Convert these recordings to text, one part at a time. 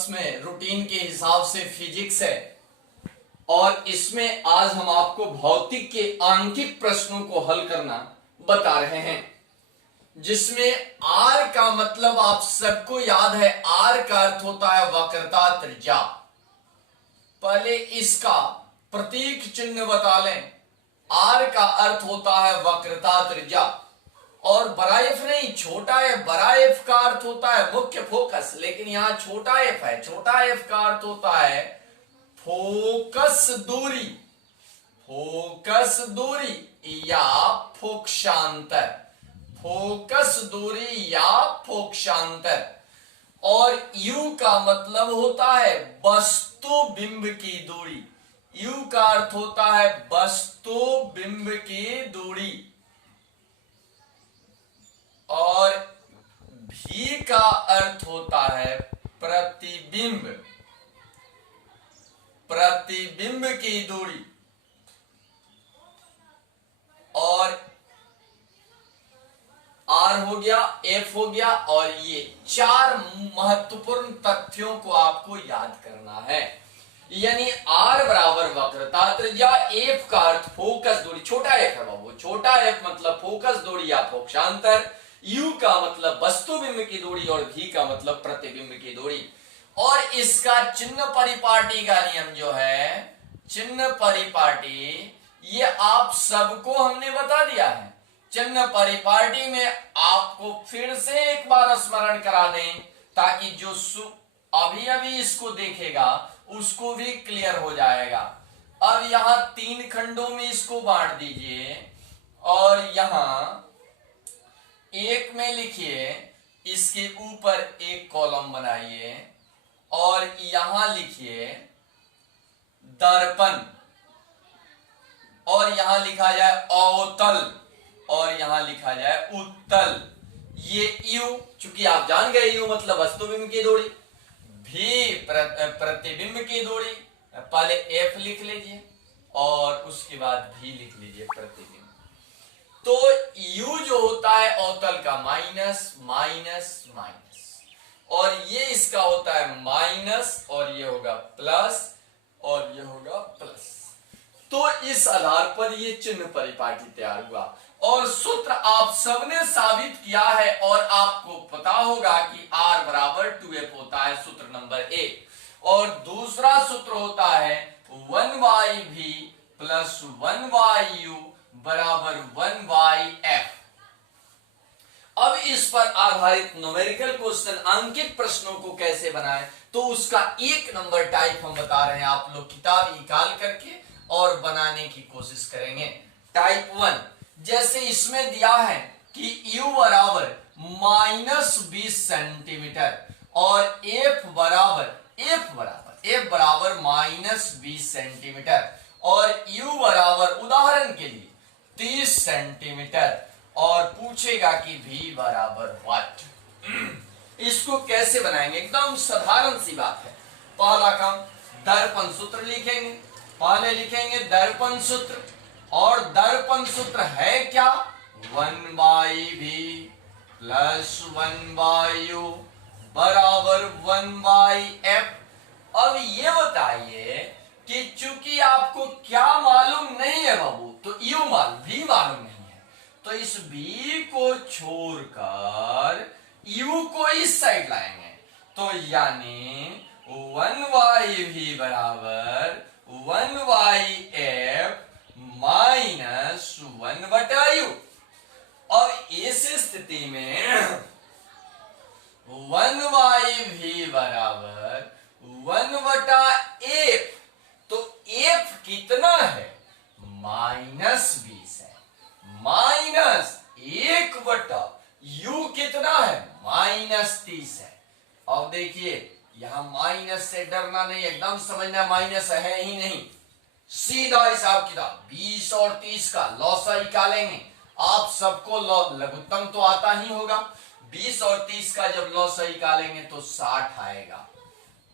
Class में routine के हिसाब से फिजिक्स है और इसमें आज हम आपको भौतिक के आंकिक प्रश्नों को हल करना बता रहे हैं, जिसमें आर का मतलब आप सबको याद है। आर का अर्थ होता है वक्रता त्रिज्या। पहले इसका प्रतीक चिन्ह बता लें। आर का अर्थ होता है वक्रता त्रिज्या और बड़ा एफ नहीं, छोटा एफ। बड़ा एफ का अर्थ होता है मुख्य फोकस, लेकिन यहां छोटा एफ है। छोटा एफ का अर्थ होता है फोकस दूरी, फोकस दूरी या फोकसांतर, फोकस दूरी या फोकसांतर। और यू का मतलब होता है वस्तु बिंब की दूरी। यू का अर्थ होता है वस्तु बिंब की दूरी। और भी का अर्थ होता है प्रतिबिंब, प्रतिबिंब की दूरी। और आर हो गया, एफ हो गया, और ये चार महत्वपूर्ण तथ्यों को आपको याद करना है। यानी आर बराबर वक्रता त्रिज्या, एफ का अर्थ फोकस दूरी, छोटा एफ है बाबू, छोटा एफ मतलब फोकस दूरी या फोकसांतर, यू का मतलब वस्तु बिंब की दूरी और भी का मतलब प्रतिबिंब की दूरी। और इसका चिन्ह परिपाटी का नियम जो है, चिन्ह परिपाटी, ये आप सबको हमने बता दिया है। चिन्ह परिपाटी में आपको फिर से एक बार स्मरण करा दें ताकि जो अभी अभी इसको देखेगा उसको भी क्लियर हो जाएगा। अब यहां तीन खंडों में इसको बांट दीजिए और यहां एक में लिखिए, इसके ऊपर एक कॉलम बनाइए और यहां लिखिए दर्पण, और यहां लिखा जाए अवतल, और यहां लिखा जाए उत्तल। ये यू, चूंकि आप जान गए यू मतलब वस्तुबिंब की दूरी, भी प्रतिबिंब की दूरी। पहले एफ लिख लीजिए और उसके बाद भी लिख लीजिए प्रतिबिंब। तो यू जो होता है अवतल का माइनस माइनस माइनस, और ये इसका होता है माइनस, और ये होगा प्लस, और ये होगा प्लस। तो इस आधार पर ये चिन्ह परिपाटी तैयार हुआ और सूत्र आप सबने साबित किया है और आपको पता होगा कि R बराबर 2F होता है, सूत्र नंबर 1। और दूसरा सूत्र होता है 1yv प्लस 1yu बराबर 1yf। अब इस पर आधारित न्यूमेरिकल क्वेश्चन, अंकित प्रश्नों को कैसे बनाएं, तो उसका एक नंबर टाइप हम बता रहे हैं। आप लोग किताब निकाल करके और बनाने की कोशिश करेंगे। टाइप 1, जैसे इसमें दिया है कि u बराबर -20 सेंटीमीटर और f बराबर -20 सेंटीमीटर और u बराबर उदाहरण के लिए 30 सेंटीमीटर, और पूछेगा कि v बराबर व्हाट। इसको कैसे बनाएंगे, एकदम साधारण सी बात है। पहला काम, दर्पण सूत्र लिखेंगे। पहले लिखेंगे दर्पण सूत्र, और दर्पण सूत्र है क्या, 1/v प्लस 1/u बराबर 1/f। अब ये बताइए कि चूंकि आपको क्या मालूम नहीं है बाबू, तो u मालूम, v मालूम नहीं है, तो इस v को छोड़कर u को इस साइड लाएंगे। तो यानी 1/v बराबर 1/f माइनस 1/u। और इस स्थिति में 1/v बराबर 1/f, तो f कितना है, -20 है, माइनस 1/u कितना है, -30 है। अब देखिए यहां माइनस से डरना नहीं, एकदम समझना माइनस है ही नहीं, सीधा हिसाब किताब 20 और 30 का लॉसा निकालेंगे। आप सबको लघुत्तम तो आता ही होगा। 20 और 30 का जब लॉसा निकालेंगे तो 60 आएगा।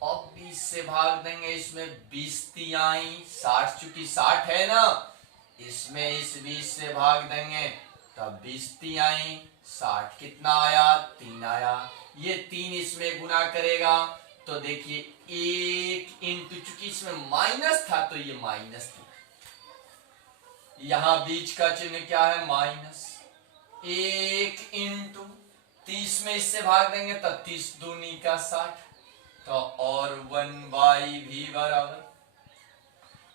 अब 20 से भाग देंगे, इसमें 20 ती आई 60, चूंकि 60 है ना, इसमें इस 20 से भाग देंगे तब 20 ती आई 60, कितना आया, 3 आया। ये 3 इसमें गुना करेगा तो देखिए 1 इंटू, चूंकि इसमें माइनस था तो ये माइनस थी, यहां बीच का चिन्ह क्या है माइनस, 1 इंटू 30 में इससे भाग देंगे तो 30 दूनी का 60, तो और 1/v बराबर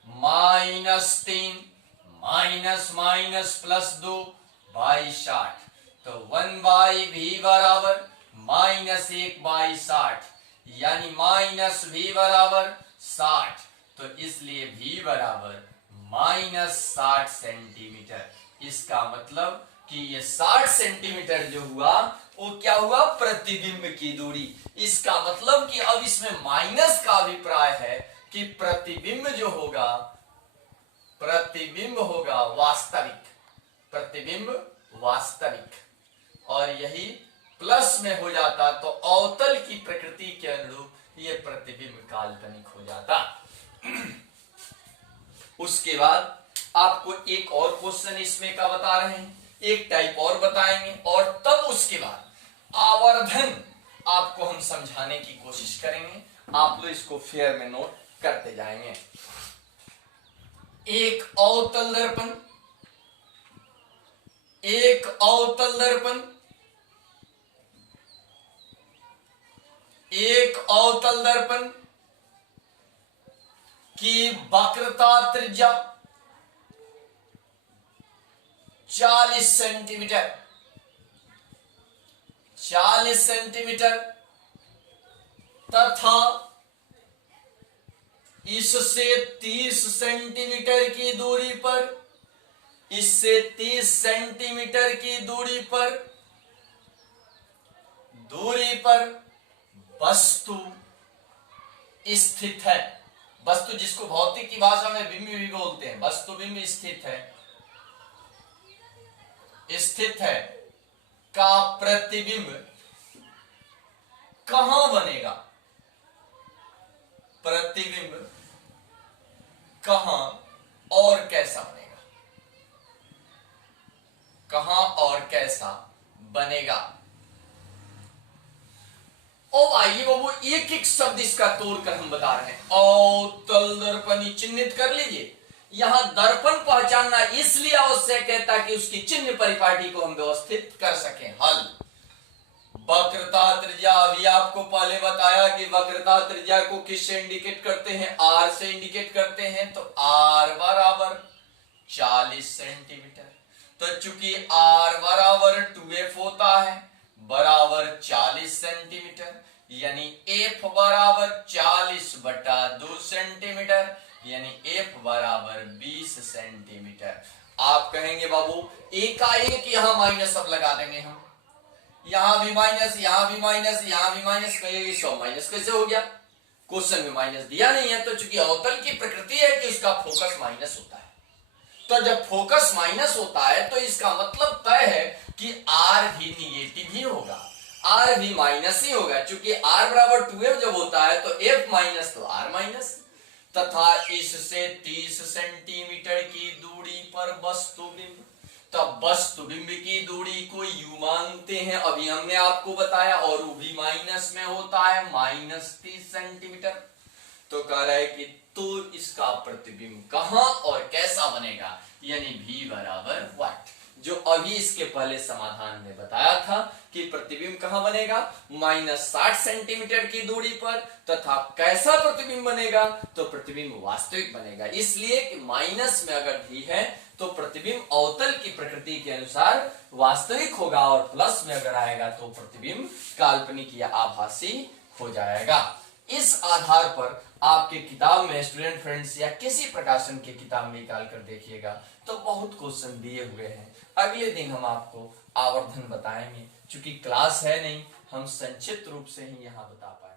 -3 माइनस माइनस प्लस 2 बाई 60, तो 1/v बराबर -1/60, यानी -v बराबर 60, तो इसलिए v बराबर -60 सेंटीमीटर। इसका मतलब कि ये 60 सेंटीमीटर जो हुआ वो क्या हुआ, प्रतिबिंब की दूरी। इसका मतलब कि अब इसमें माइनस का अभिप्राय है कि प्रतिबिंब जो होगा, प्रतिबिंब होगा वास्तविक, प्रतिबिंब वास्तविक, और यही प्लस में हो जाता तो अवतल की प्रकृति के अनुरूप ये प्रतिबिंब काल्पनिक हो जाता। उसके बाद आपको एक और क्वेश्चन इसमें का बता रहे हैं, एक टाइप और बताएंगे, और तब उसके बाद आवर्धन आपको हम समझाने की कोशिश करेंगे। आप लोग इसको फेयर में नोट करते जाएंगे। एक अवतल दर्पण, एक अवतल दर्पण, एक अवतल दर्पण की वक्रता त्रिज्या 40 सेंटीमीटर, 40 सेंटीमीटर तथा इससे 30 सेंटीमीटर की दूरी पर, इससे 30 सेंटीमीटर की दूरी पर वस्तु स्थित है। वस्तु जिसको भौतिक की भाषा में बिंब भी बोलते हैं, वस्तु बिंब स्थित है, स्थित है का प्रतिबिंब कहां बनेगा, प्रतिबिंब कहां और कैसा बनेगा, कहां और कैसा बनेगा। और आइए बाबू एक एक शब्द इसका तोड़कर हम बता रहे हैं। अवतल दर्पण चिन्हित कर लीजिए। यहां दर्पण पहचानना इसलिए आवश्यक है ताकि उसकी चिन्ह परिपाटी को हम व्यवस्थित कर सकें। हल वक्रता त्रिज्या, अभी आपको पहले बताया कि वक्रता त्रिज्या को किससे इंडिकेट करते हैं, आर से इंडिकेट करते हैं, तो आर बराबर 40 सेंटीमीटर। तो चूंकि आर बराबर 2f होता है बराबर 40 सेंटीमीटर, यानी एफ बराबर 40/2 सेंटीमीटर, यानी एफ बराबर 20 सेंटीमीटर। आप कहेंगे बाबू एकाएक यहां माइनस अब लगा देंगे हम, यहां भी माइनस, यहां भी माइनस, यहां भी माइनस, कहेंगे 100 माइनस कैसे हो गया, क्वेश्चन में माइनस दिया नहीं है। तो चूंकि अवतल की प्रकृति है कि उसका फोकस माइनस होता है, तो जब फोकस माइनस होता है तो इसका मतलब तय है कि आर भी निगेटिव ही होगा, आर भी माइनस ही होगा। चूंकि आर बराबर 2f जब होता है तो f माइनस तो आर माइनस, तथा इससे 30 सेंटीमीटर की दूरी पर वस्तुबिंब, तब वस्तुबिंब की दूरी को u मानते हैं, अभी हमने आपको बताया, और वो भी माइनस में होता है -30 सेंटीमीटर। तो कह रहा है कि तो इसका प्रतिबिंब कहां और कैसा बनेगा, यानी v बराबर व्हाट, जो अभी इसके पहले समाधान में बताया था कि प्रतिबिंब कहां बनेगा, -60 सेंटीमीटर की दूरी पर, तथा कैसा प्रतिबिंब बनेगा, तो प्रतिबिंब वास्तविक बनेगा। इसलिए कि माइनस में अगर भी है तो प्रतिबिंब अवतल की प्रकृति के अनुसार वास्तविक होगा, और प्लस में अगर आएगा तो प्रतिबिंब काल्पनिक या आभासी हो जाएगा। इस आधार पर आपके किताब में स्टूडेंट फ्रेंड्स या किसी प्रकाशन की किताब में निकाल कर देखिएगा तो बहुत क्वेश्चन दिए हुए हैं। अगले दिन हम आपको आवर्धन बताएंगे, चूंकि क्लास है नहीं, हम संक्षिप्त रूप से ही यहाँ बता पाएंगे।